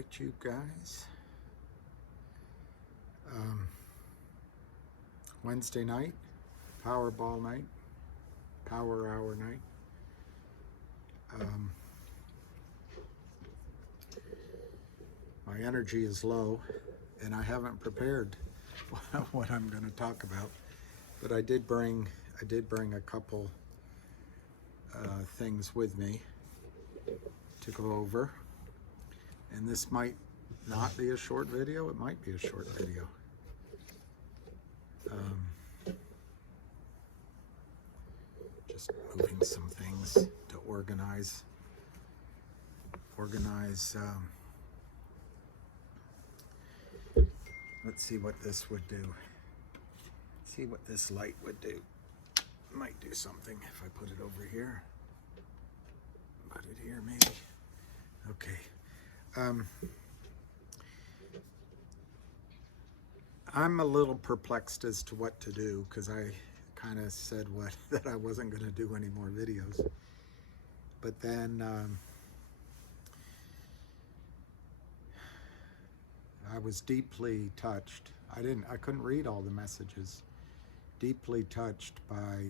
right, you guys. Wednesday night, Powerball night, Power Hour night. My energy is low, and I haven't prepared what I'm going to talk about. But I did bring a couple things with me to go over. And this might not be a short video. It might be a short video. Just moving some things to organize. Let's see what this would do. See what this light would do. Might do something if I put it over here. Put it here, maybe. Okay. I'm a little perplexed as to what to do because I kind of said that I wasn't going to do any more videos. But then I was deeply touched. I couldn't read all the messages. Deeply touched by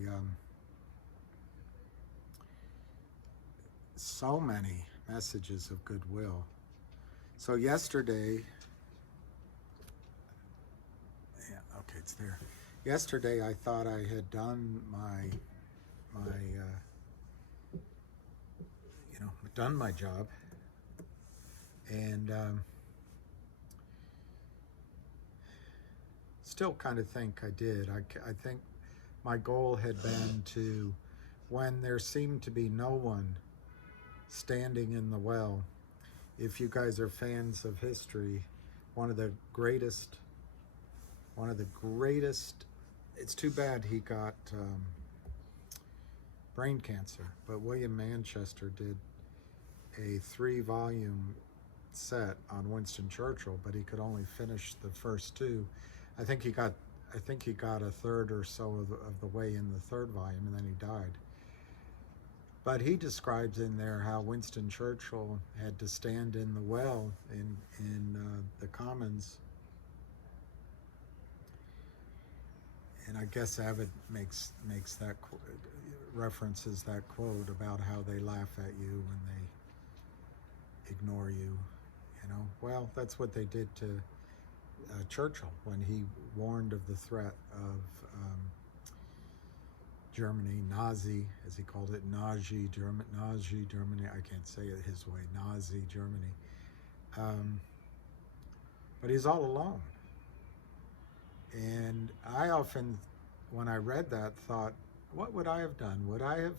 so many messages of goodwill. So yesterday, okay, it's there. Yesterday I thought I had done done my job, and still kind of think I did. I think my goal had been to, when there seemed to be no one standing in the well, if you guys are fans of history, one of the greatest, it's too bad he got brain cancer, but William Manchester did a 3-volume set on Winston Churchill, but he could only finish the first 2. I think he got a third or so of the way in the 3rd volume, and then he died. But he describes in there how Winston Churchill had to stand in the well in the Commons, and I guess Avid makes that references that quote about how they laugh at you when they ignore you. Well, that's what they did to Churchill when he warned of the threat of Germany, Nazi, as he called it, Nazi Germany. I can't say it his way, Nazi Germany. But he's all alone. And I often, when I read that, thought, what would I have done? Would I have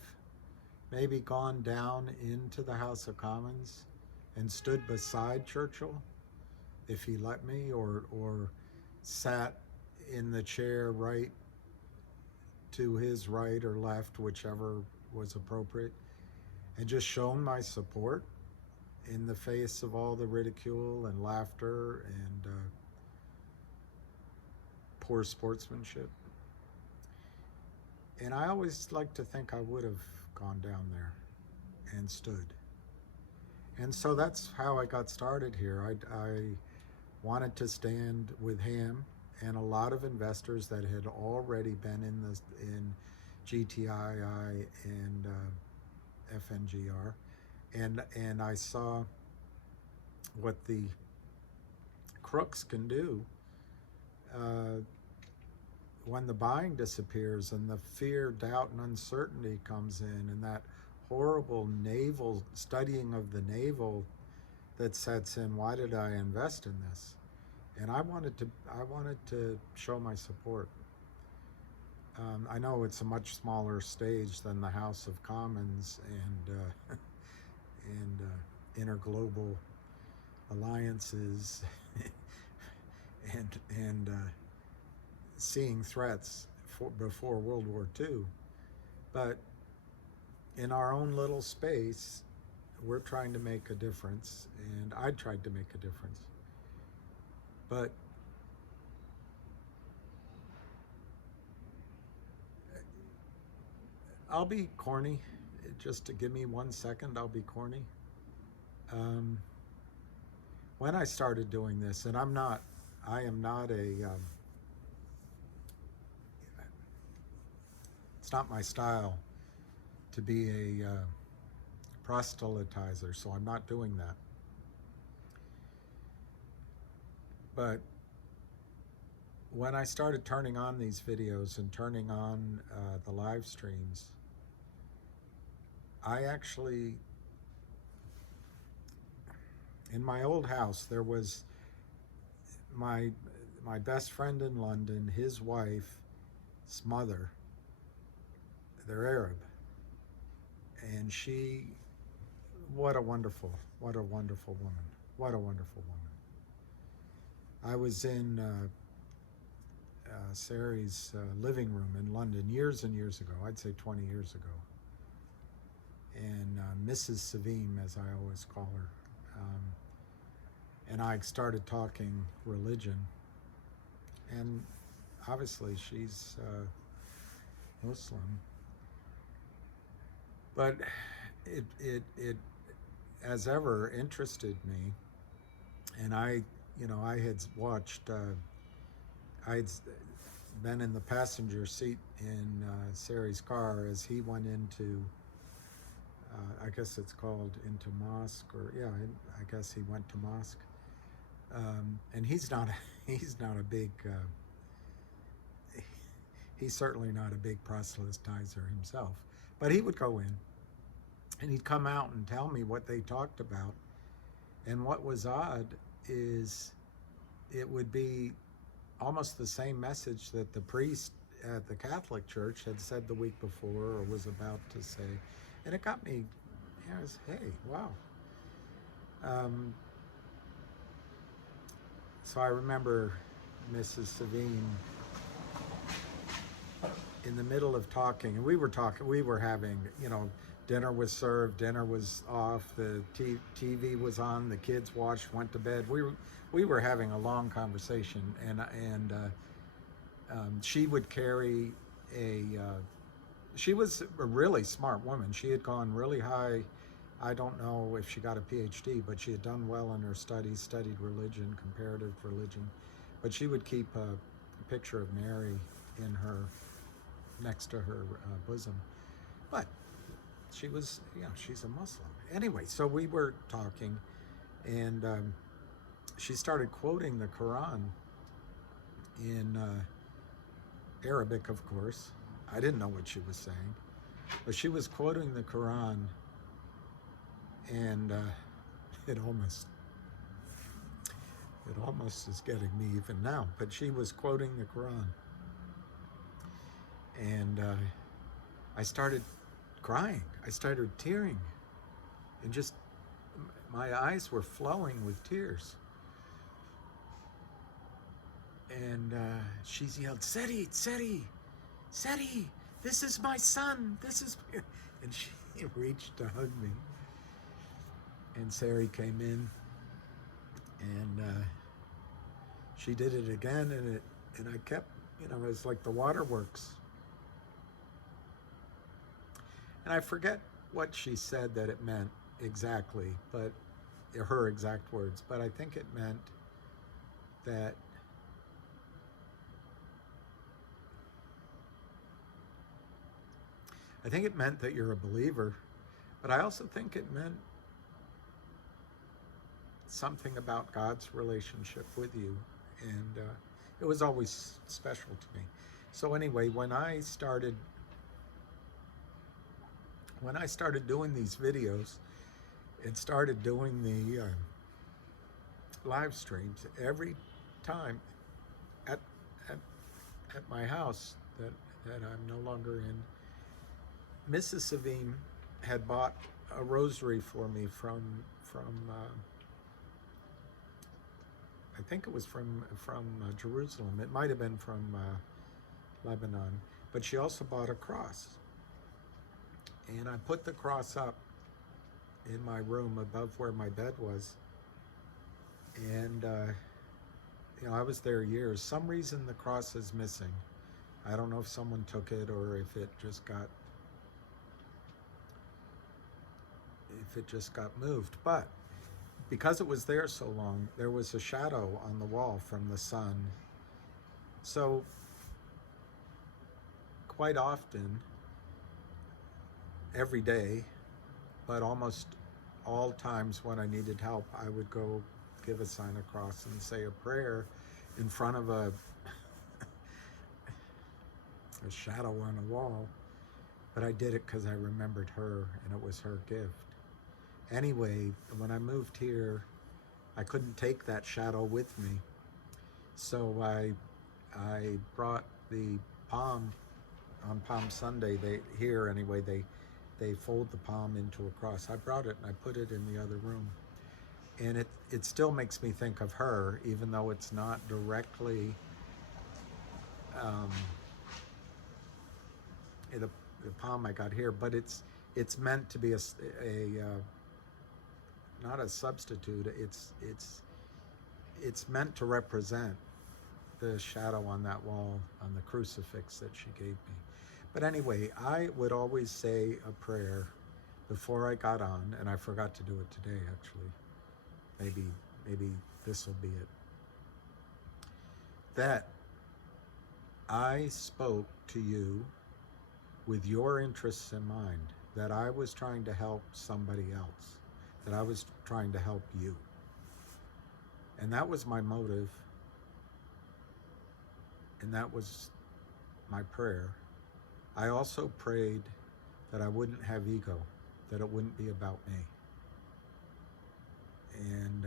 maybe gone down into the House of Commons and stood beside Churchill if he let me, or sat in the chair right to his right or left, whichever was appropriate, and just shown my support in the face of all the ridicule and laughter and poor sportsmanship? And I always like to think I would have gone down there and stood. And so that's how I got started here. I wanted to stand with him and a lot of investors that had already been in GTII and FNGR, and I saw what the crooks can do when the buying disappears and the fear, doubt, and uncertainty comes in, and that horrible naval studying of the naval that sets in. Why did I invest in this? And I wanted to show my support. I know it's a much smaller stage than the House of Commons and interglobal alliances and seeing threats before World War II. But in our own little space, we're trying to make a difference, and I tried to make a difference. But I'll be corny. Just to give me 1 second, I'll be corny. when I started doing this, and I am not it's not my style to be a proselytizer, so I'm not doing that. But when I started turning on these videos and turning on the live streams, I actually, in my old house, there was my best friend in London, his wife's mother. They're Arab, and she, what a wonderful woman, what a wonderful woman. I was in Sari's living room in London years and years ago, I'd say 20 years ago, and Mrs. Savine, as I always call her, and I started talking religion, and obviously she's Muslim, but it as ever interested me, and I had watched, I'd been in the passenger seat in Sari's car as he went into, I guess it's called into mosque, or yeah, I guess he went to mosque, and he's not a big, he's certainly not a big proselytizer himself, but he would go in, and he'd come out and tell me what they talked about, and what was odd is it would be almost the same message that the priest at the Catholic Church had said the week before or was about to say. And it got me, hey, wow. So I remember Mrs. Savine in the middle of talking, and we were having, dinner was served, dinner was off, the TV was on, the kids watched, went to bed. We were having a long conversation, and she would carry she was a really smart woman. She had gone really high. I don't know if she got a PhD, but she had done well in her studies, studied religion, comparative religion. But she would keep a picture of Mary in her, next to her bosom. But she was, she's a Muslim. Anyway, so we were talking, and she started quoting the Quran in Arabic, of course. I didn't know what she was saying, but she was quoting the Quran, and it almost is getting me even now, but she was quoting the Quran, and I started crying. I started tearing, and just my eyes were flowing with tears. And she yelled, "Seti, Seti, Seti, this is my son, this is," and she reached to hug me. And Sari came in, and she did it again, and I kept, it was like the waterworks. And I forget what she said that it meant exactly, but her exact words, but I think it meant that you're a believer, but I also think it meant something about God's relationship with you, and it was always special to me. So anyway, when I started doing these videos and started doing the live streams every time at my house that I'm no longer in, Mrs. Savine had bought a rosary for me from I think it was from Jerusalem. It might have been from Lebanon, but she also bought a cross. And I put the cross up in my room above where my bed was. And I was there years. Some reason the cross is missing. I don't know if someone took it or if it just got moved. But because it was there so long, there was a shadow on the wall from the sun. So quite often, every day, but almost all times when I needed help, I would go give a sign of cross and say a prayer in front of a shadow on a wall. But I did it because I remembered her, and it was her gift. Anyway, when I moved here, I couldn't take that shadow with me. So I brought the palm on Palm Sunday. They fold the palm into a cross. I brought it and I put it in the other room. And it still makes me think of her, even though it's not directly um, the palm I got here, but it's meant to be a not a substitute. It's meant to represent the shadow on that wall, on the crucifix that she gave me. But anyway, I would always say a prayer before I got on, and I forgot to do it today actually. Maybe this will be it. That I spoke to you with your interests in mind, that I was trying to help somebody else, that I was trying to help you. And that was my motive, and that was my prayer. I also prayed that I wouldn't have ego, that it wouldn't be about me. And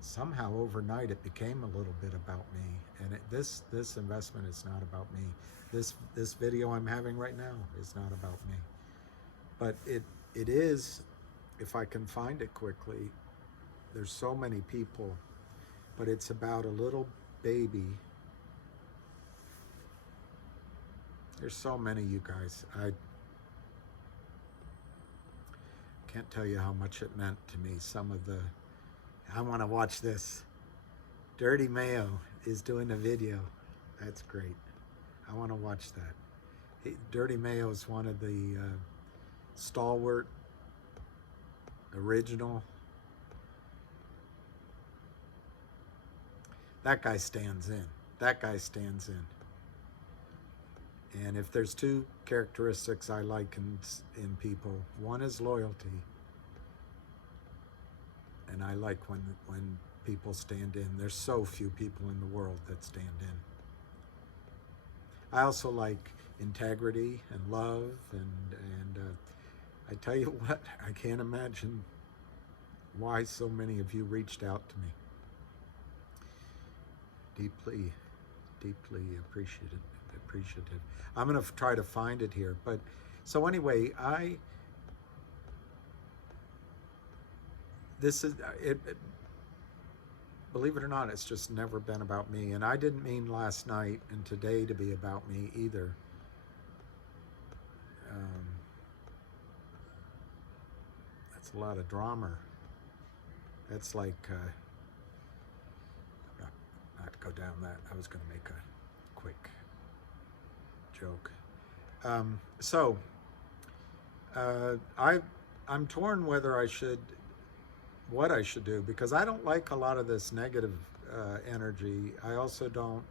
somehow overnight it became a little bit about me. And this investment is not about me. This video I'm having right now is not about me. But it is, if I can find it quickly. There's so many people, but it's about a little baby. There's so many, you guys. I can't tell you how much it meant to me. I want to watch this. Dirty Mayo is doing a video. That's great. I want to watch that. Dirty Mayo is one of the stalwart, original. That guy stands in. That guy stands in. And if there's two characteristics I like in people, one is loyalty. And I like when people stand in. There's so few people in the world that stand in. I also like integrity and love, and I tell you what, I can't imagine why so many of you reached out to me. Deeply, deeply appreciative. I'm going to try to find it here. But so anyway, believe it or not, it's just never been about me. And I didn't mean last night and today to be about me either. That's a lot of drama. That's like, not to go down that. I was going to make a quick joke. I'm torn whether what I should do, because I don't like a lot of this negative energy. I also don't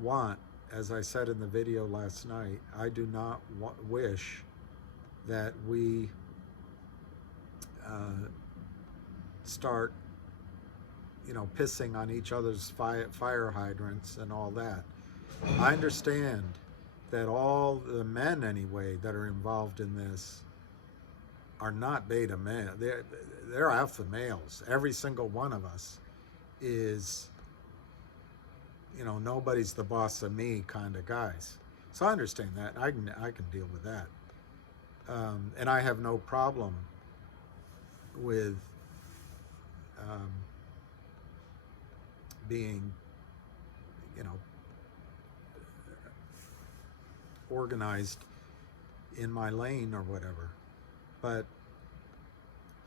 want, as I said in the video last night, I do not wish that we start, pissing on each other's fire hydrants and all that. I understand that all the men, anyway, that are involved in this are not beta male. They're alpha males. Every single one of us is, nobody's the boss of me kind of guys. So I understand that. I can deal with that. And I have no problem with being, organized in my lane or whatever. But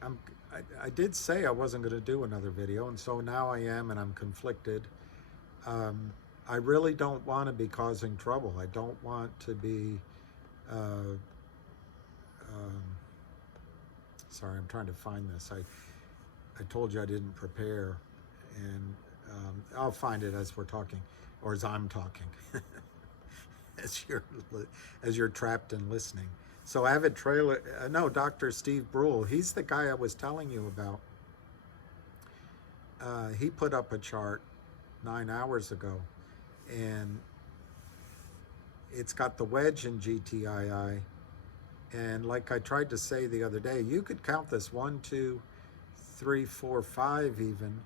I did say I wasn't going to do another video, and so now I am, and I'm conflicted. I really don't want to be causing trouble. I don't want to be Sorry, I'm trying to find this. I told you I didn't prepare, and I'll find it as we're talking, or as I'm talking, as you're trapped in listening. So Avid Trailer, no, Dr. Steve Brule, he's the guy I was telling you about. He put up a chart 9 hours ago, and it's got the wedge in GTII. And like I tried to say the other day, you could count this 1, 2, 3, 4, 5 even.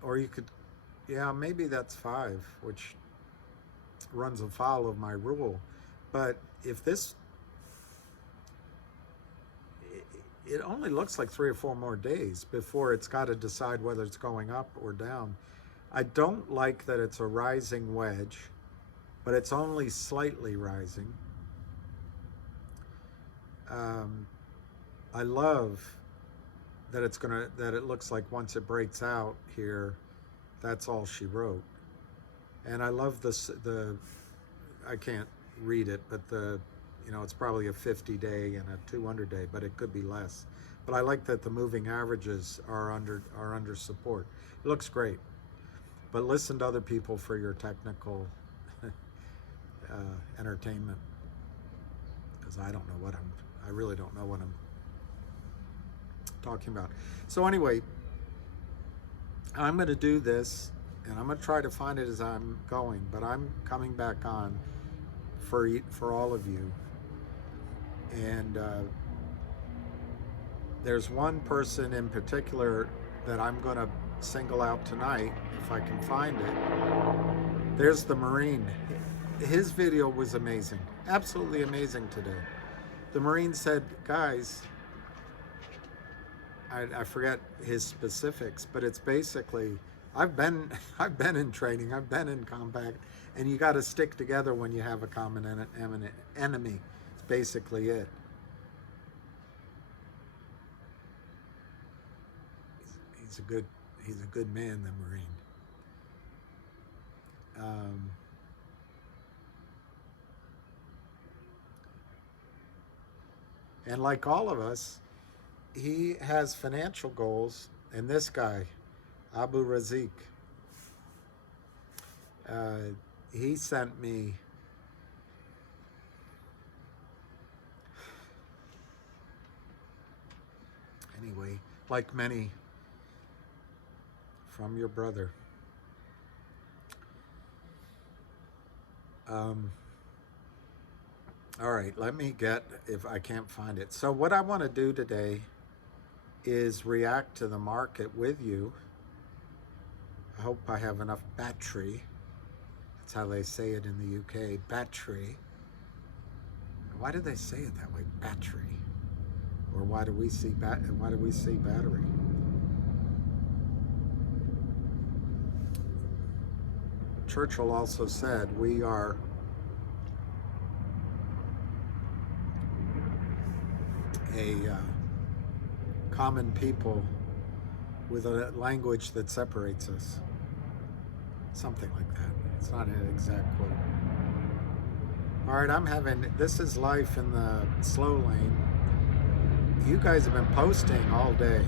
Or you could, yeah, maybe that's 5, which runs afoul of my rule. But if this, it only looks like 3 or 4 more days before it's got to decide whether it's going up or down. I don't like that it's a rising wedge, but it's only slightly rising. I love that it looks like once it breaks out here, that's all she wrote. And I love I can't read it, but it's probably a 50-day and a 200-day, but it could be less. But I like that the moving averages are under support. It looks great. But listen to other people for your technical entertainment, because I really don't know what I'm talking about. So anyway, I'm going to do this, and I'm going to try to find it as I'm going, but I'm coming back on for all of you. And there's one person in particular that I'm going to single out tonight, if I can find it. There's the Marine. His video was amazing, absolutely amazing today. The Marine said, guys, I forget his specifics, but it's basically, I've been in training, I've been in combat, and you got to stick together when you have a common enemy. It's basically it. He's a good man, the Marine. And like all of us, he has financial goals. And this guy, Abu Razik, he sent me anyway, like many, from your brother. All right, let me get, if I can't find it. So what I want to do today is react to the market with you. I hope I have enough battery. That's how they say it in the UK, battery. Why do they say it that way, battery? Or why do we see battery? Churchill also said, we are a common people with a language that separates us. Something like that. It's not an exact quote. All right, this is life in the slow lane. You guys have been posting all day.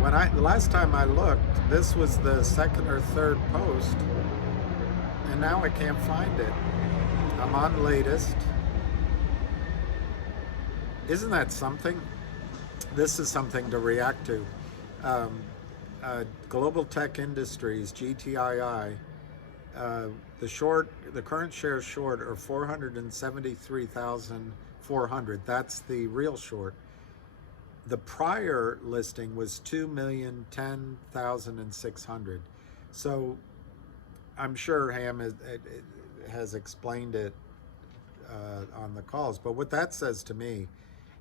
The last time I looked, this was the second or third post, and now I can't find it. I'm on latest. Isn't that something? This is something to react to. Global Tech Industries, GTII, the current shares short are 473,400. That's the real short. The prior listing was 2,010,600. So I'm sure Ham has explained it on the calls. But what that says to me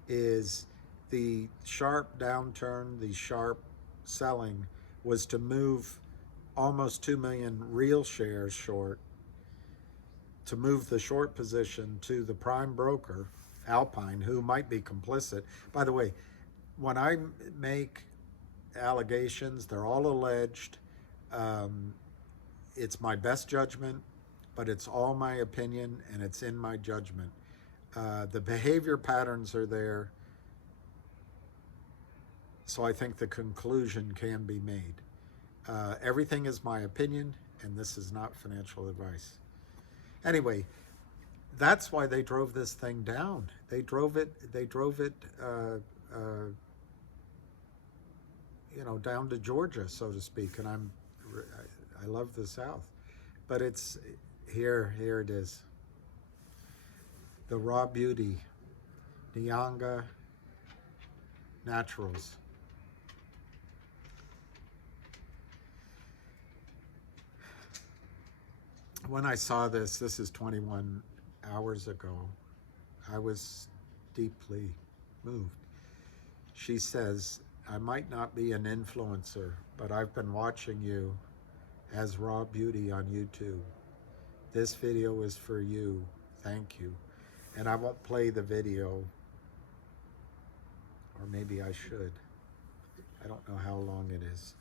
is the sharp downturn, the sharp selling was to move almost 2 million real shares short, to move the short position to the prime broker, Alpine, who might be complicit. By the way, when I make allegations, they're all alleged. It's my best judgment, but it's all my opinion and it's in my judgment. The behavior patterns are there. So I think the conclusion can be made. Everything is my opinion, and this is not financial advice. Anyway, that's why they drove this thing down. They drove it, down to Georgia, so to speak. And I love the South, but it's here it is. The Raw Beauty, Nyanga Naturals. When I saw this is 21 hours ago, I was deeply moved. She says, I might not be an influencer, but I've been watching you as Raw Beauty on YouTube. This video is for you. Thank you. And I won't play the video, or maybe I should. I don't know how long it is.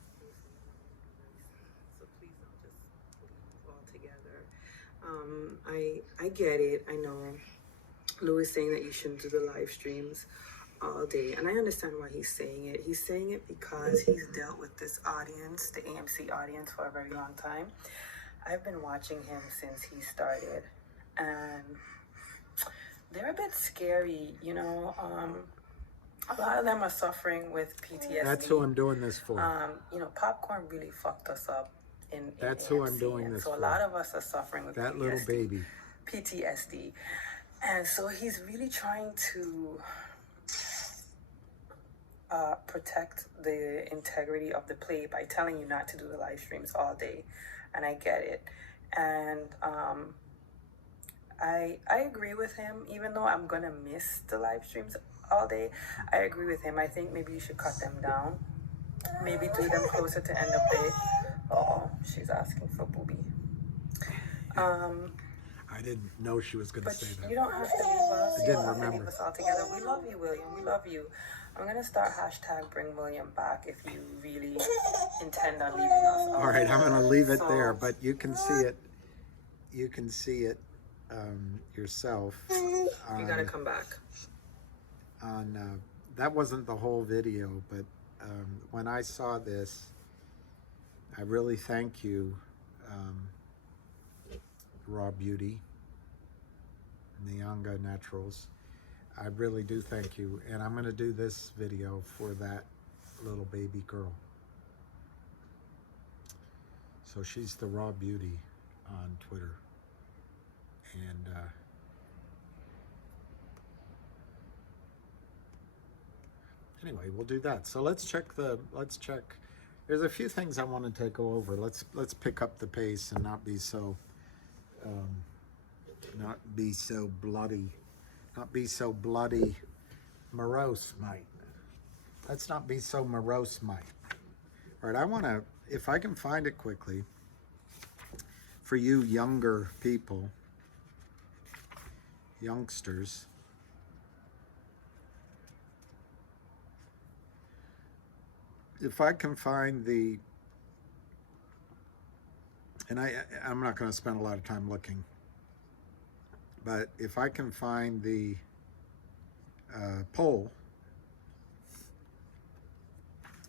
So please don't just leave altogether. I get it. I know Lou is saying that you shouldn't do the live streams all day, and I understand why he's saying it. He's saying it because he's dealt with this audience, the AMC audience, for a very long time. I've been watching him since he started, and they're a bit scary, A lot of them are suffering with PTSD. That's who I'm doing this for. Popcorn really fucked us up That's in who I'm doing this for. So a lot of us are suffering with that PTSD, little baby. PTSD. And so he's really trying to protect the integrity of the play by telling you not to do the live streams all day. And I get it. And I agree with him, even though I'm going to miss the live streams all day. I agree with him. I think maybe you should cut them down. Maybe do them closer to end of day. Oh, she's asking for booby. I didn't know she was going to say that. You don't have to leave us. I didn't remember. Leave us all together. We love you, William. We love you. I'm going to start hashtag bring William back if you really intend on leaving us. All right, I'm going to leave it there, but you can see it. You can see it yourself. You got to come back. That wasn't the whole video, but when I saw this, I really thank you, Raw Beauty, Nyanga Naturals. I really do thank you, and I'm going to do this video for that little baby girl. So she's the Raw Beauty on Twitter, and anyway, we'll do that. So let's check. There's a few things I want to go over. Let's pick up the pace and not be so bloody morose, Mike. Let's not be so morose, Mike. All right, I want to, if I can find it quickly, for you younger people, youngsters, if I can find the, and I'm not going to spend a lot of time looking, but if I can find the poll,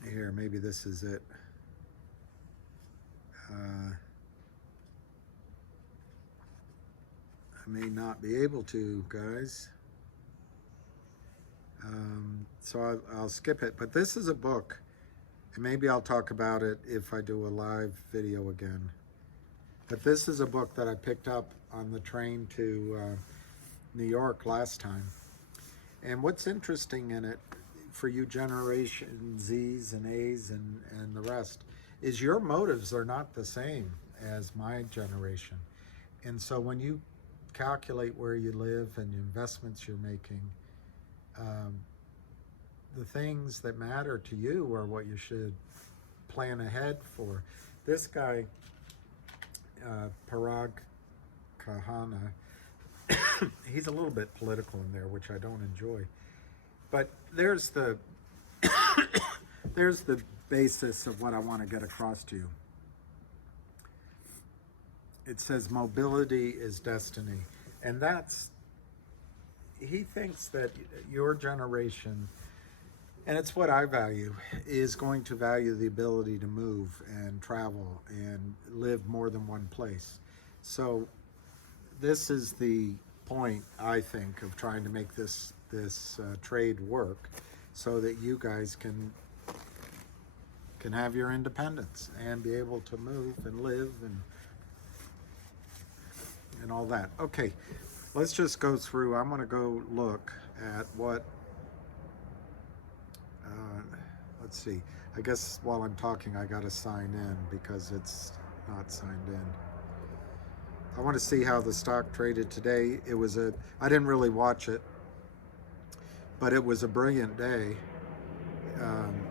here, maybe this is it. I may not be able to, guys. So I'll skip it, but this is a book, and maybe I'll talk about it if I do a live video again. But this is a book that I picked up on the train to New York last time. And what's interesting in it, for you Generation Zs and As and the rest, is your motives are not the same as my generation. And so when you calculate where you live and the investments you're making, the things that matter to you are what you should plan ahead for. This guy, Parag Kahana, he's a little bit political in there, which I don't enjoy. But there's the there's the basis of what I want to get across to you. It says mobility is destiny, and that's he thinks that your generation, and it's what I value, is going to value the ability to move and travel and live more than one place. So this is the point, I think, of trying to make this trade work, so that you guys can have your independence and be able to move and live and all that. Okay, let's just go through. I'm going to go look at what. Let's see. I guess while I'm talking, I got to sign in because it's not signed in. I want to see how the stock traded today. I didn't really watch it, but it was a brilliant day. Um,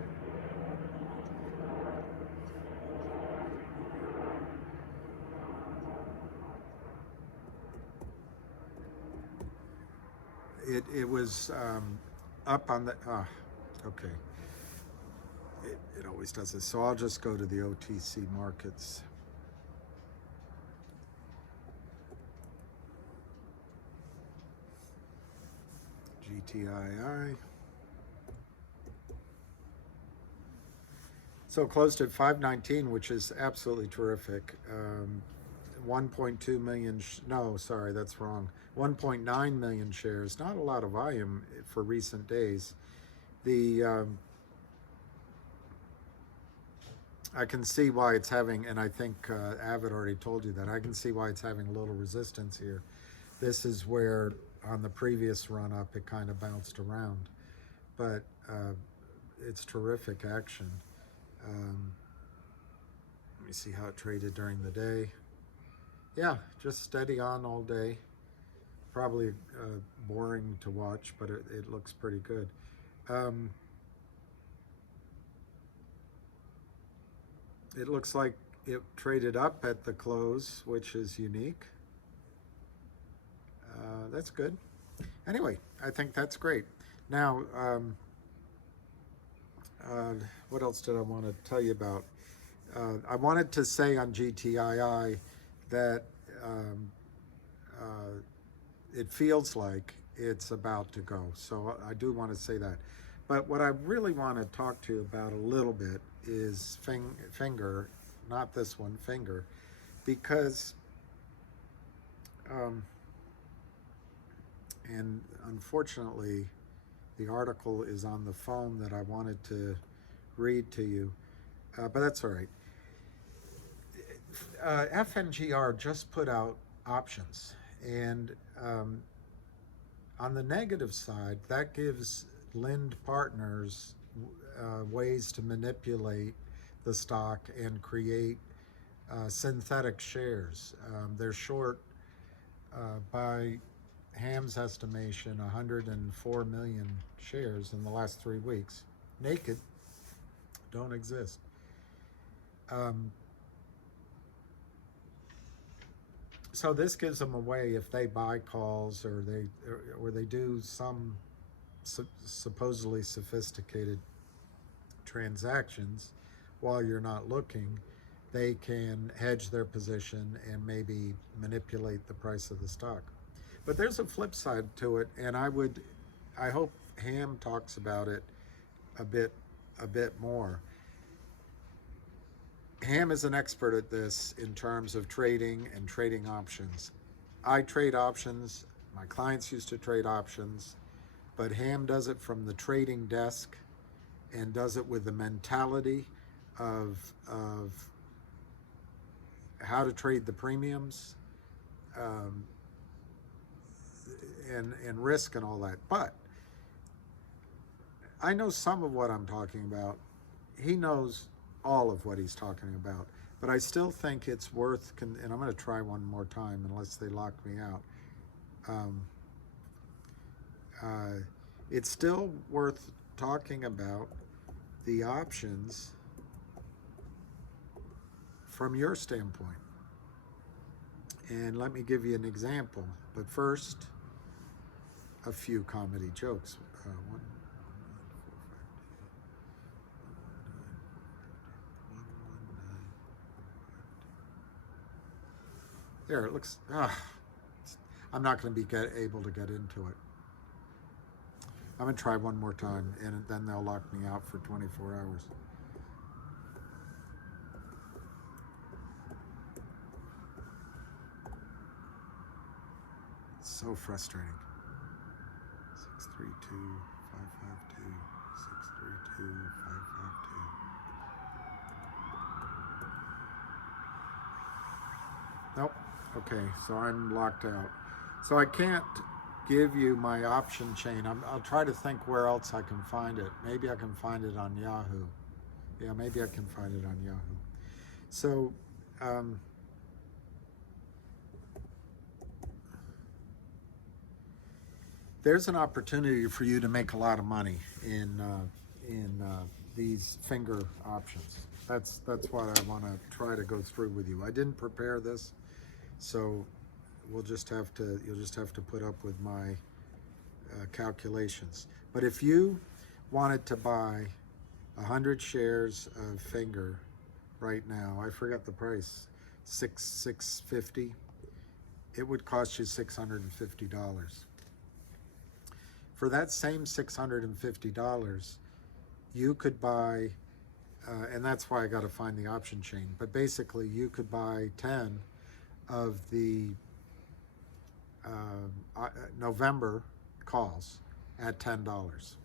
it was up on the. Okay. It always does this. So I'll just go to the OTC markets. GTII. So closed at 519, which is absolutely terrific. 1.2 million, no, sorry, that's wrong. 1.9 million shares, not a lot of volume for recent days. I can see why it's having, and I think Avid already told you that, I can see why it's having a little resistance here. This is where on the previous run up it kind of bounced around, but it's terrific action. Let me see how it traded during the day. Yeah, just steady on all day. Probably boring to watch, but it looks pretty good. It looks like it traded up at the close, which is unique. That's good. Anyway, I think that's great. Now, what else did I want to tell you about? I wanted to say on GTII that it feels like it's about to go. So I do want to say that. But what I really want to talk to you about a little bit is Finger, not this one, Finger, because, and unfortunately, the article is on the phone that I wanted to read to you, but that's all right. FNGR just put out options, and on the negative side, that gives Lind Partners ways to manipulate the stock and create synthetic shares. They're short, by Ham's estimation, 104 million shares in the last 3 weeks. Naked, don't exist. So this gives them a way, if they buy calls or they do some supposedly sophisticated transactions while you're not looking, they can hedge their position and maybe manipulate the price of the stock. But there's a flip side to it, and I hope Ham talks about it a bit more. Ham is an expert at this in terms of trading and trading options. I trade options. My clients used to trade options, but Ham does it from the trading desk and does it with the mentality of how to trade the premiums, and risk and all that. But I know some of what I'm talking about. He knows all of what he's talking about, but I still think it's worth, and I'm going to try one more time unless they lock me out. It's still worth talking about the options from your standpoint. And let me give you an example. But first, a few comedy jokes. There, it looks. I'm not going to be able to get into it. I'm gonna try one more time, and then they'll lock me out for 24 hours. It's so frustrating. 632-552, 632-552. Nope. Okay, so I'm locked out. So I can't give you my option chain. I'll try to think where else I can find it. Maybe I can find it on Yahoo. Yeah, maybe I can find it on Yahoo. So, there's an opportunity for you to make a lot of money in these finger options. That's what I want to try to go through with you. I didn't prepare this, so you'll just have to put up with my calculations. But if you wanted to buy 100 shares of finger right now, I forgot the price, $650. It would cost you $650. For that same $650, you could buy, and that's why I got to find the option chain. But basically, you could buy 10 of the November calls at $10.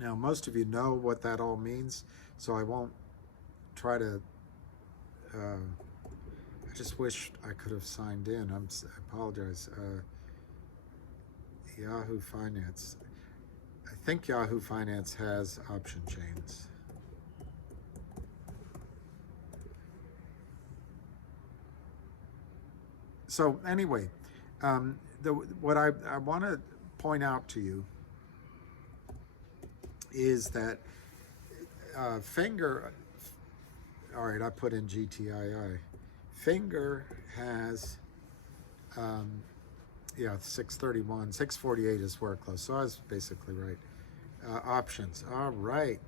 Now, most of you know what that all means, so I won't try to. I just wish I could have signed in. I apologize. Yahoo Finance. I think Yahoo Finance has option chains. So anyway, what I want to point out to you is that Finger, all right, I put in GTII. Finger has, yeah, 631, 648 is where it closed. So I was basically right. Options, all right,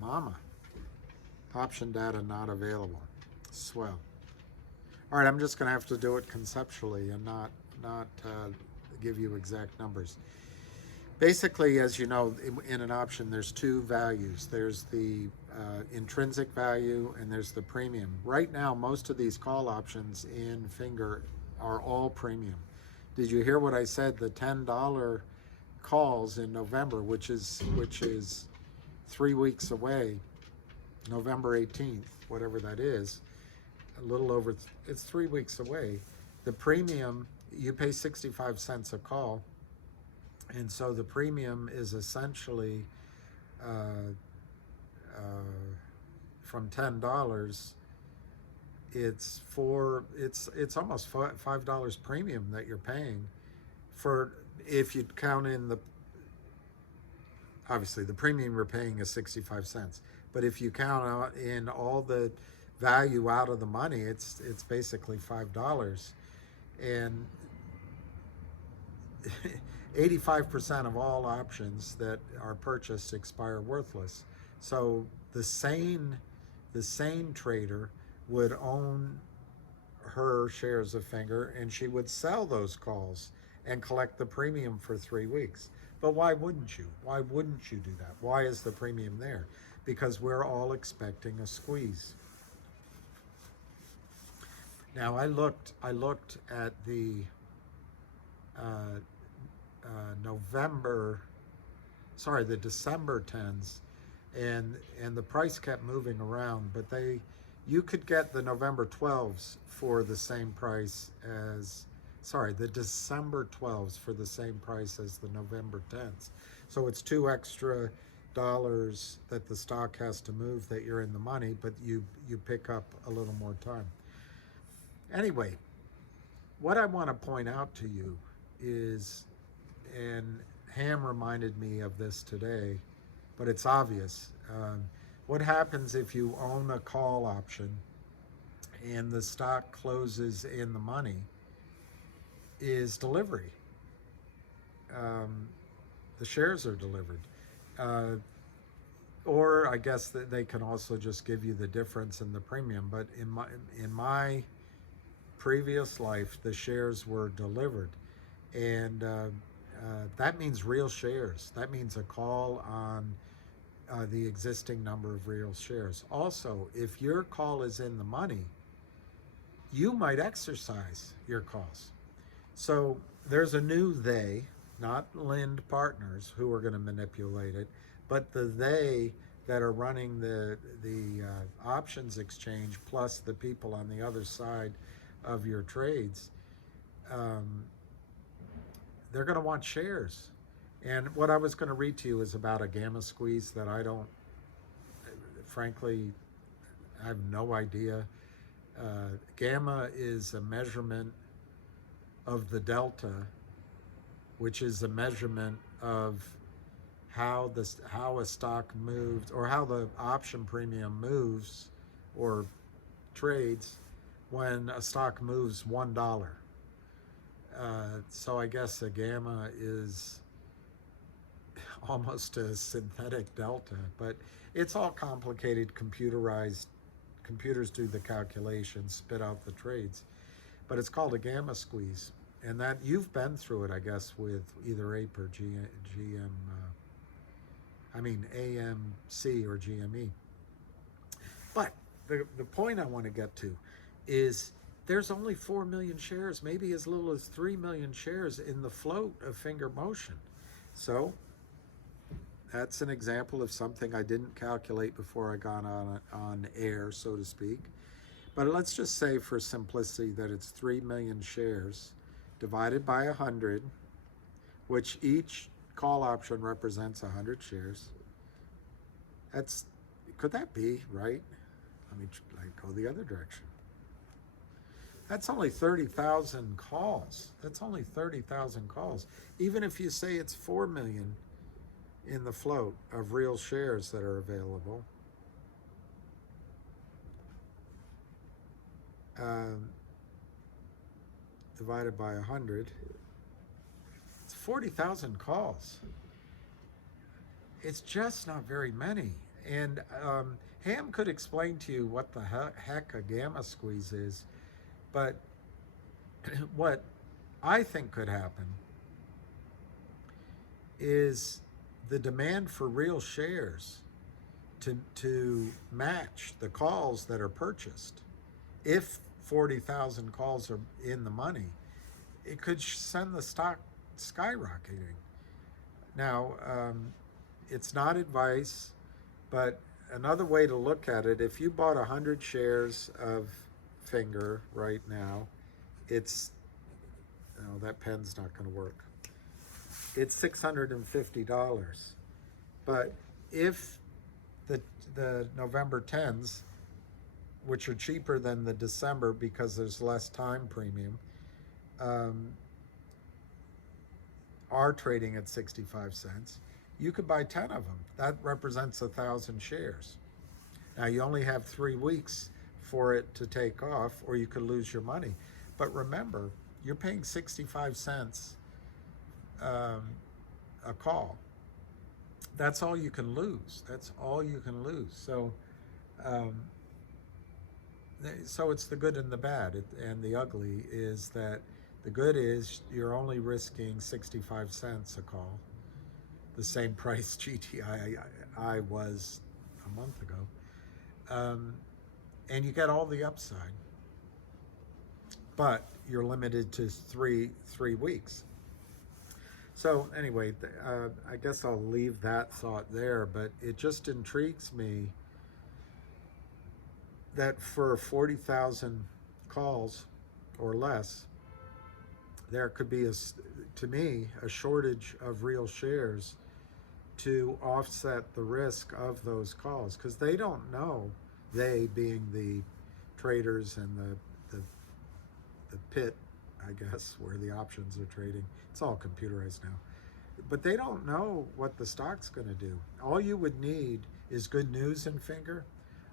mama. Option data not available. Swell. All right, I'm just going to have to do it conceptually and not give you exact numbers. Basically, as you know, in an option, there's two values. There's the intrinsic value and there's the premium. Right now, most of these call options in Finger are all premium. Did you hear what I said? The $10 calls in November, which is 3 weeks away, November 18th, whatever that is, a little over, it's 3 weeks away. The premium, you pay 65 cents a call, and so the premium is essentially from $10. It's almost $5 premium that you're paying for, if you count in the, obviously the premium you're paying is 65 cents, but if you count in all the value out of the money, it's basically $5. And 85% of all options that are purchased expire worthless. So the sane trader would own her shares of Finger, and she would sell those calls and collect the premium for 3 weeks. But why wouldn't you? Why wouldn't you do that? Why is the premium there? Because we're all expecting a squeeze. Now I looked at the the December 10s, and the price kept moving around, but you could get the November 12s for the same price as, the December 12s for the same price as the November 10s. So it's $2 extra that the stock has to move, that you're in the money, but you pick up a little more time. Anyway, what I want to point out to you is, and Ham reminded me of this today, but it's obvious. What happens if you own a call option and the stock closes in the money is delivery. The shares are delivered. Or I guess that they can also just give you the difference in the premium. But in my previous life, the shares were delivered. And that means real shares. That means a call on the existing number of real shares. Also, if your call is in the money, you might exercise your calls. So there's a new they, not Lind partners who are going to manipulate it, but the they that are running the options exchange plus the people on the other side of your trades. Um, they're going to want shares. And what I was going to read to you is about a gamma squeeze that I don't, frankly, I have no idea. Gamma is a measurement of the delta, which is a measurement of how a stock moves or how the option premium moves or trades when a stock moves $1. So I guess a gamma is almost a synthetic delta, but it's all complicated, computerized. Computers do the calculations, spit out the trades, but it's called a gamma squeeze. And that you've been through it, I guess, with either APE or AMC or GME. But the point I want to get to is there's only 4 million shares, maybe as little as 3 million shares in the float of finger motion. So that's an example of something I didn't calculate before I got on air, so to speak. But let's just say for simplicity that it's 3 million shares divided by 100, which each call option represents 100 shares. Could that be right? Let me go the other direction. That's only 30,000 calls. That's only 30,000 calls. Even if you say it's 4 million in the float of real shares that are available, divided by 100, it's 40,000 calls. It's just not very many. And Ham could explain to you what the heck a gamma squeeze is, but what I think could happen is the demand for real shares to match the calls that are purchased. If 40,000 calls are in the money, it could send the stock skyrocketing. Now, it's not advice, but another way to look at it, if you bought 100 shares of Finger right now, that pen's not going to work. It's $650. But if the November 10s, which are cheaper than the December because there's less time premium, are trading at 65 cents, you could buy 10 of them. That represents 1,000 shares. Now, you only have 3 weeks for it to take off, or you could lose your money. But remember, you're paying 65 cents a call. That's all you can lose. That's all you can lose. So it's the good and the bad. And the ugly is that the good is you're only risking 65 cents a call, the same price GTII was a month ago. And you get all the upside. But you're limited to three weeks. So anyway, I guess I'll leave that thought there, but it just intrigues me that for 40,000 calls or less, there could be, to me, a shortage of real shares to offset the risk of those calls, because they don't know, they being the traders and the pit, I guess, where the options are trading. It's all computerized now. But they don't know what the stock's going to do. All you would need is good news in Finger.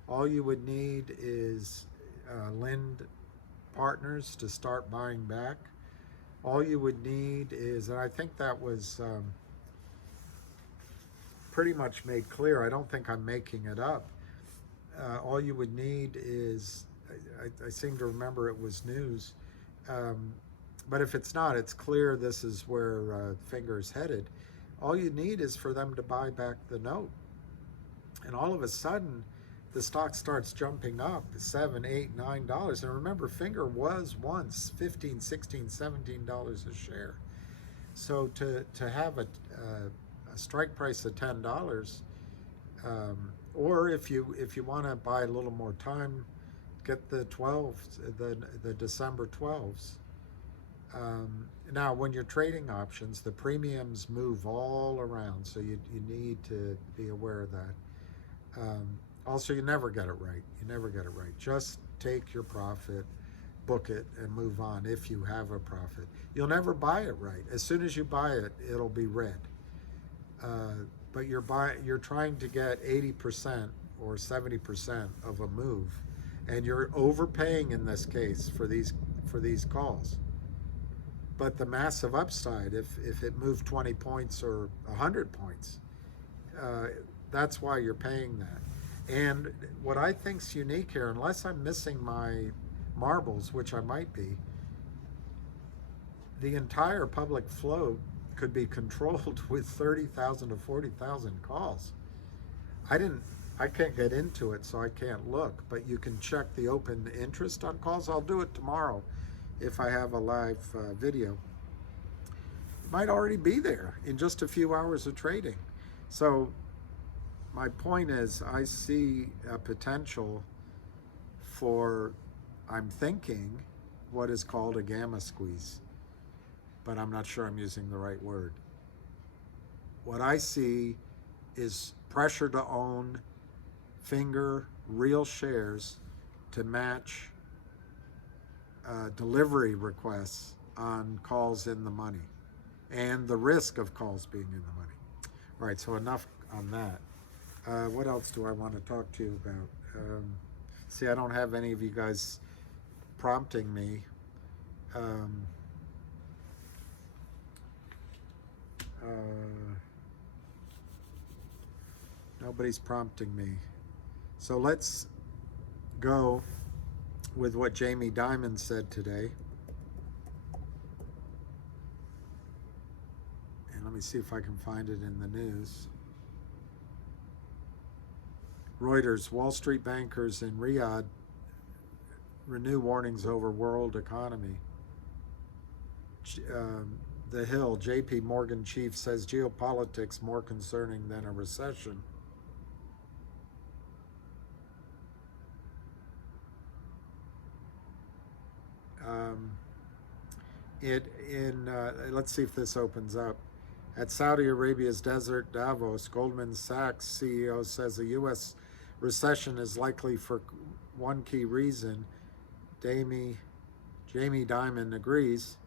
All you would need is Lind partners to start buying back. All you would need is, and I think that was pretty much made clear. I don't think I'm making it up. All you would need is, I seem to remember it was news, But if it's not, it's clear this is where Finger's headed. All you need is for them to buy back the note. And all of a sudden, the stock starts jumping up $7, $8, $9. And remember, Finger was once $15, $16, $17 a share. So to have a strike price of $10, or if you want to buy a little more time, get the 12s, the December 12s. Now, when you're trading options, the premiums move all around, so you need to be aware of that. Also, you never get it right. You never get it right. Just take your profit, book it, and move on if you have a profit. You'll never buy it right. As soon as you buy it, it'll be red. But you're trying to get 80% or 70% of a move, and you're overpaying in this case for these calls. But the massive upside, if it moved 20 points or 100 points, that's why you're paying that. And what I think's unique here, unless I'm missing my marbles, which I might be, the entire public float could be controlled with 30,000 to 40,000 calls. I can't get into it, so I can't look, but you can check the open interest on calls. I'll do it tomorrow if I have a live video. It might already be there in just a few hours of trading. So my point is, I see a potential for, I'm thinking, what is called a gamma squeeze, but I'm not sure I'm using the right word. What I see is pressure to own Finger real shares to match delivery requests on calls in the money and the risk of calls being in the money. All right, so enough on that. What else do I want to talk to you about? See, I don't have any of you guys prompting me. Nobody's prompting me. So let's go with what Jamie Dimon said today. And let me see if I can find it in the news. Reuters, Wall Street bankers in Riyadh renew warnings over world economy. The Hill, JP Morgan chief says geopolitics more concerning than a recession. Let's see if this opens up. At Saudi Arabia's desert Davos, Goldman Sachs CEO says the U.S. recession is likely for one key reason. Jamie Dimon agrees.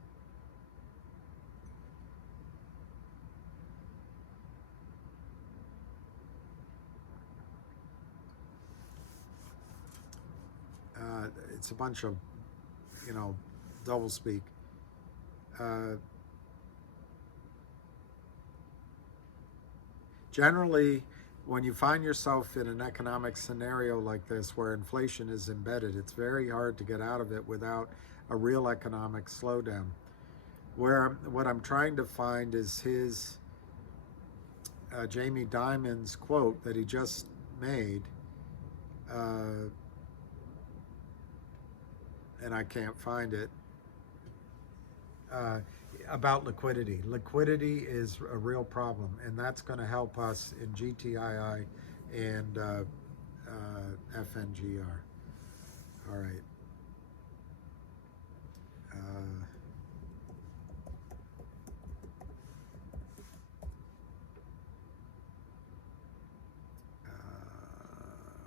It's a bunch of, doublespeak. Generally, when you find yourself in an economic scenario like this where inflation is embedded, it's very hard to get out of it without a real economic slowdown. What I'm trying to find is his Jamie Dimon's quote that he just made, and I can't find it, about liquidity. Liquidity is a real problem, and that's going to help us in GTII and FNGR. All right.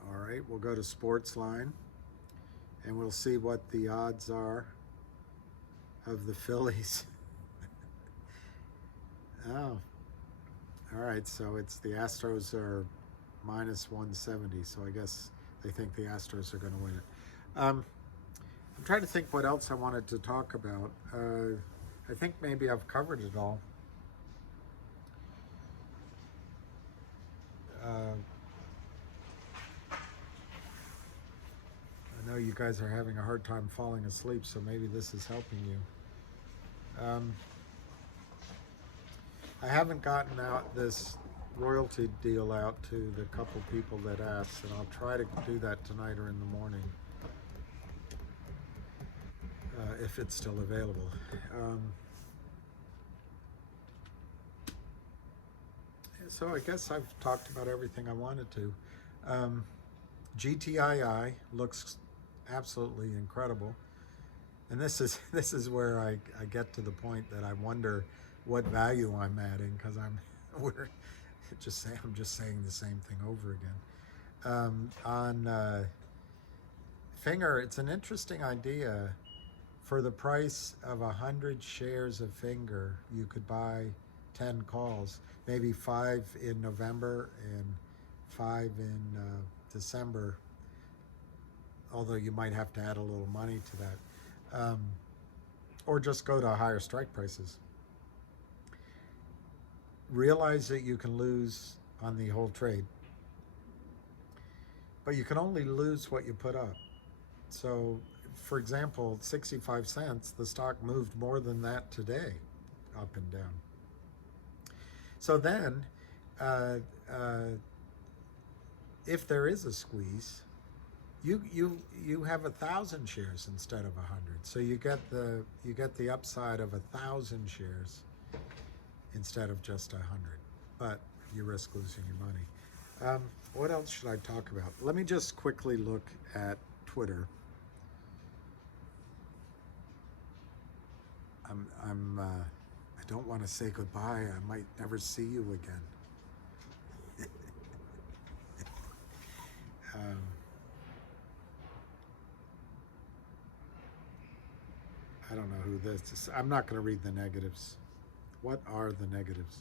All right, we'll go to Sportsline, and we'll see what the odds are of the Phillies. Oh, all right, so it's the Astros are minus 170, so I guess they think the Astros are going to win it. I'm trying to think what else I wanted to talk about. I think maybe I've covered it all. I know you guys are having a hard time falling asleep, so maybe this is helping you. Um, I haven't gotten out this royalty deal out to the couple people that asked, and I'll try to do that tonight or in the morning if it's still available. So I guess I've talked about everything I wanted to. GTII looks absolutely incredible, and this is where I get to the point that I wonder what value I'm adding, because I'm just saying the same thing over again. On Finger, it's an interesting idea. For the price of 100 shares of Finger, you could buy 10 calls, maybe 5 in November and 5 in December, although you might have to add a little money to that, or just go to higher strike prices. Realize that you can lose on the whole trade, but you can only lose what you put up. So, for example, 65 cents, the stock moved more than that today, up and down. So then, if there is a squeeze, you have 1,000 shares instead of 100. So you get the upside of 1,000 shares instead of just 100, but you risk losing your money. What else should I talk about? Let me just quickly look at Twitter. I don't want to say goodbye. I might never see you again. I don't know who this is. I'm not going to read the negatives. What are the negatives?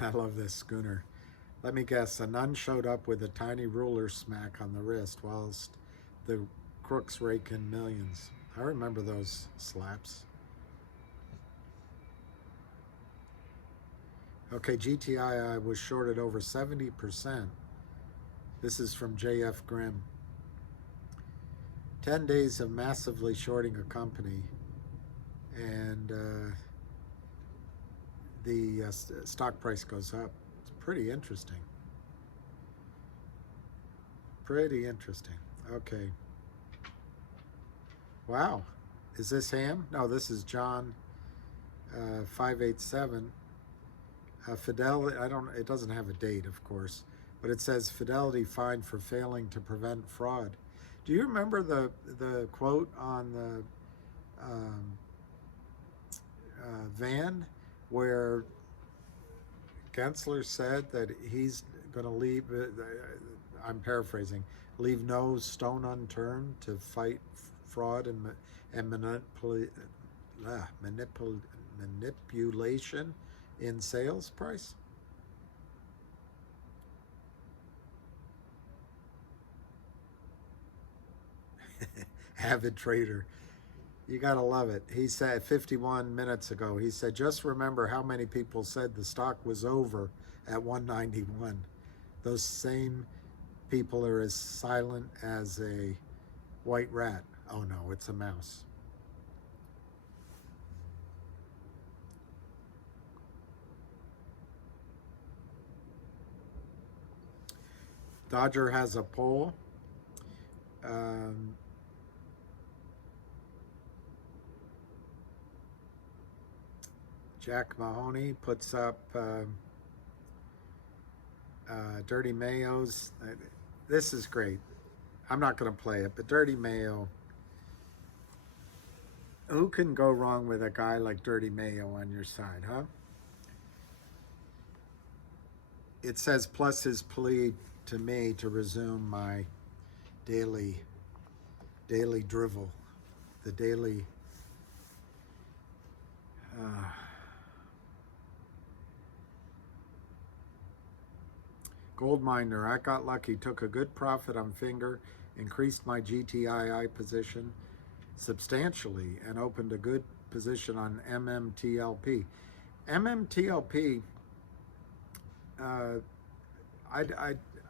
I love this schooner. Let me guess, a nun showed up with a tiny ruler smack on the wrist whilst the crooks rake in millions. I remember those slaps. Okay, GTII was shorted over 70%. This is from JF Grimm. 10 days of massively shorting a company, and the stock price goes up. It's pretty interesting. Pretty interesting. Okay. Wow. Is this Ham? No, this is John 587. Fidelity, it doesn't have a date, of course, but it says Fidelity fined for failing to prevent fraud. Do you remember the quote on the van where Gensler said that he's going to leave, I'm paraphrasing, leave no stone unturned to fight fraud and manipulation in sales price? Avid trader. You gotta love it. He said 51 minutes ago, he said, just remember how many people said the stock was over at 191. Those same people are as silent as a white rat. Oh no, it's a mouse. Dodger has a poll. Jack Mahoney puts up Dirty Mayo's. This is great. I'm not going to play it, but Dirty Mayo. Who can go wrong with a guy like Dirty Mayo on your side, huh? It says, plus his plea to me to resume my daily drivel, the daily gold miner. I got lucky, took a good profit on Finger, increased my GTII position substantially, and opened a good position on MMTLP. MMTLP,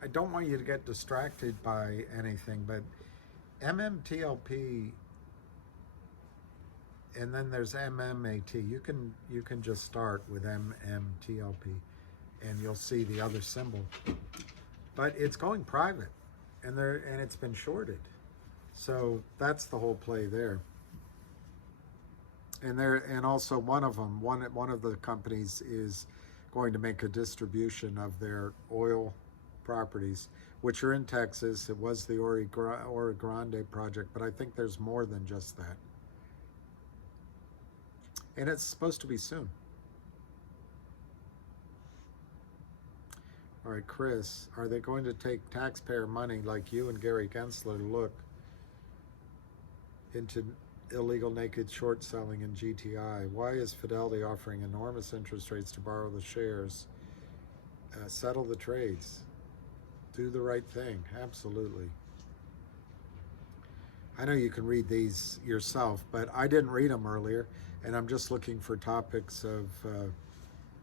I don't want you to get distracted by anything, but MMTLP, and then there's MMAT. You can just start with MMTLP, and you'll see the other symbol. But it's going private, and it's been shorted. So that's the whole play there. And also one of the companies is going to make a distribution of their oil properties, which are in Texas. It was the Oro Grande project, but I think there's more than just that. And it's supposed to be soon. All right, Chris, are they going to take taxpayer money like you and Gary Gensler look into illegal naked short selling in GTI? Why is Fidelity offering enormous interest rates to borrow the shares? Settle the trades. Do the right thing. Absolutely. I know you can read these yourself, but I didn't read them earlier, and I'm just looking for topics of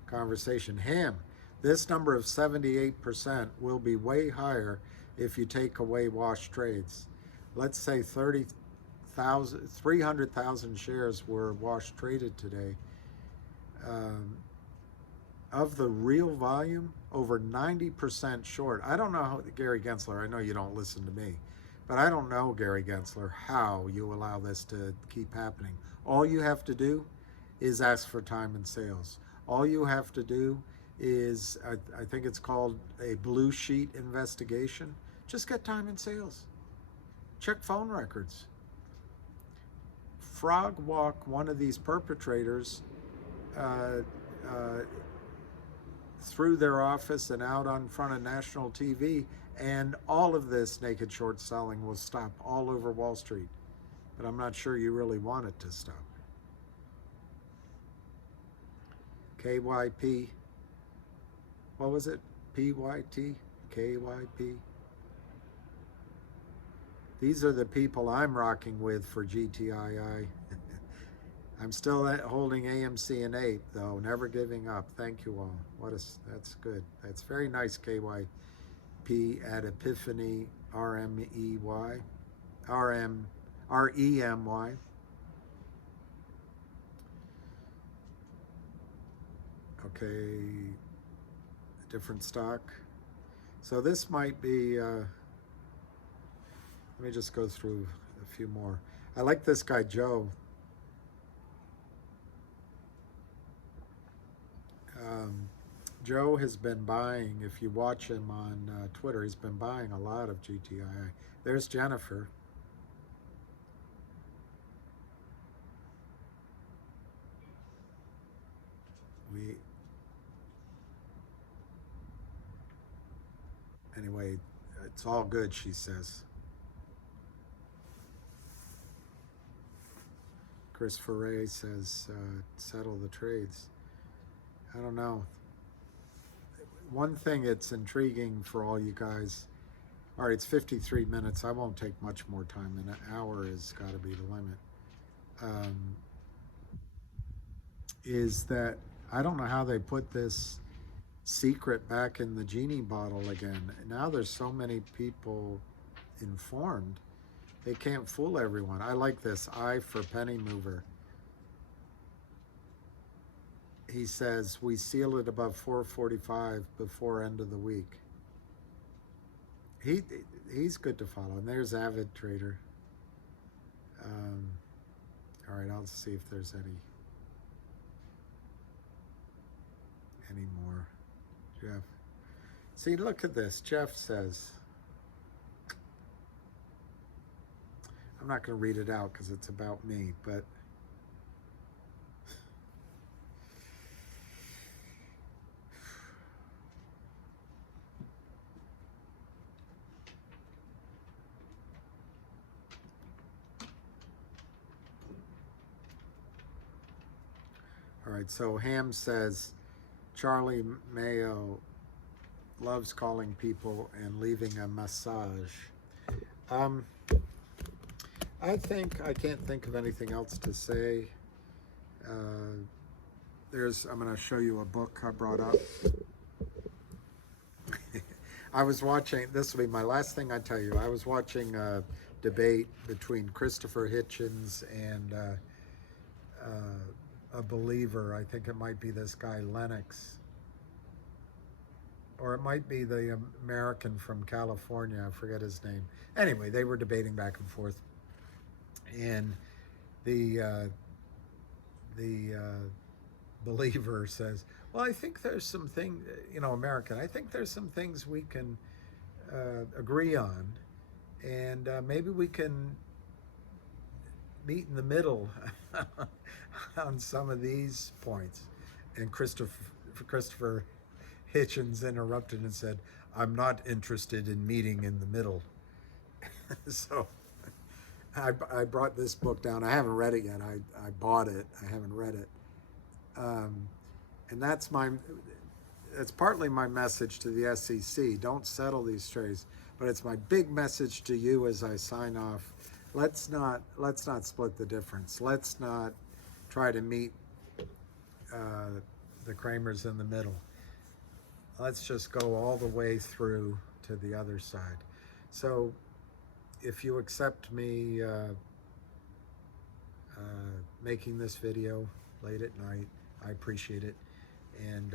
conversation. Ham, this number of 78% will be way higher if you take away wash trades. Let's say 300,000 shares were wash traded today. Of the real volume, over 90% short. I don't know how, Gary Gensler, I know you don't listen to me, but I don't know, Gary Gensler, how you allow this to keep happening. All you have to do is ask for time and sales. All you have to do is, I think it's called a blue sheet investigation. Just get time and sales. Check phone records. Frog walk one of these perpetrators through their office and out on front of national TV, and all of this naked short selling will stop all over Wall Street. But I'm not sure you really want it to stop. KYP, what was it? PYT? KYP? These are the people I'm rocking with for GTII. I'm still holding AMC and 8, though, never giving up. Thank you all. That's good. That's very nice, KYP at Epiphany, REMY. Okay, different stock. So this might be, let me just go through a few more. I like this guy, Joe. Joe has been buying, if you watch him on Twitter, he's been buying a lot of GTII. There's Jennifer. Anyway, it's all good, she says. Christopher Ray says, settle the trades. I don't know. One thing that's intriguing for all you guys, all right, it's 53 minutes. I won't take much more time. An hour has got to be the limit. Is that I don't know how they put this secret back in the genie bottle again. Now there's so many people informed. They can't fool everyone. I like this. I for penny mover. He says, we seal it above 445 before end of the week. He's good to follow. And there's Avid Trader. All right, I'll see if there's any more. Jeff. See, look at this. Jeff says, I'm not going to read it out because it's about me, but all right, so Ham says, Charlie Mayo loves calling people and leaving a massage. I can't think of anything else to say. I'm going to show you a book I brought up. I was watching, this will be my last thing I tell you. I was watching a debate between Christopher Hitchens and a believer. I think it might be this guy Lennox, or it might be the American from California. I forget his name. Anyway, they were debating back and forth, and the believer says, "Well, I think there's some thing, American. I think there's some things we can agree on, and maybe we can meet in the middle on some of these points." And Christopher Hitchens interrupted and said, "I'm not interested in meeting in the middle." So I brought this book down. I haven't read it yet. I bought it. I haven't read it. And that's partly my message to the SEC. Don't settle these trades. But it's my big message to you as I sign off. Let's not split the difference. Let's not try to meet the Kramers in the middle. Let's just go all the way through to the other side. So if you accept me making this video late at night, I appreciate it. And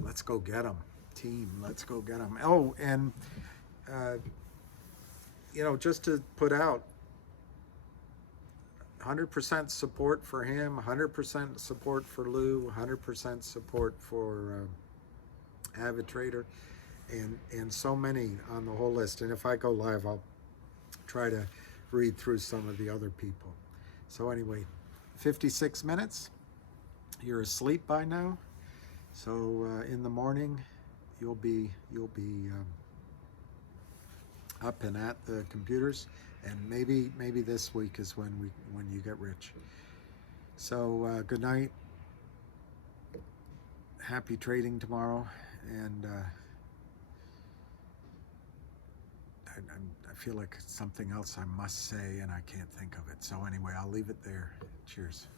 let's go get them, team. Let's go get them. Oh, and just to put out 100% support for him, 100% support for Lou, 100% support for Avid Trader, and so many on the whole list. And if I go live, I'll try to read through some of the other people. So anyway, 56 minutes. You're asleep by now. So in the morning, you'll be up and at the computers, and maybe this week is when you get rich. So good night. Happy trading tomorrow, and I feel like something else I must say, and I can't think of it. So anyway, I'll leave it there. Cheers.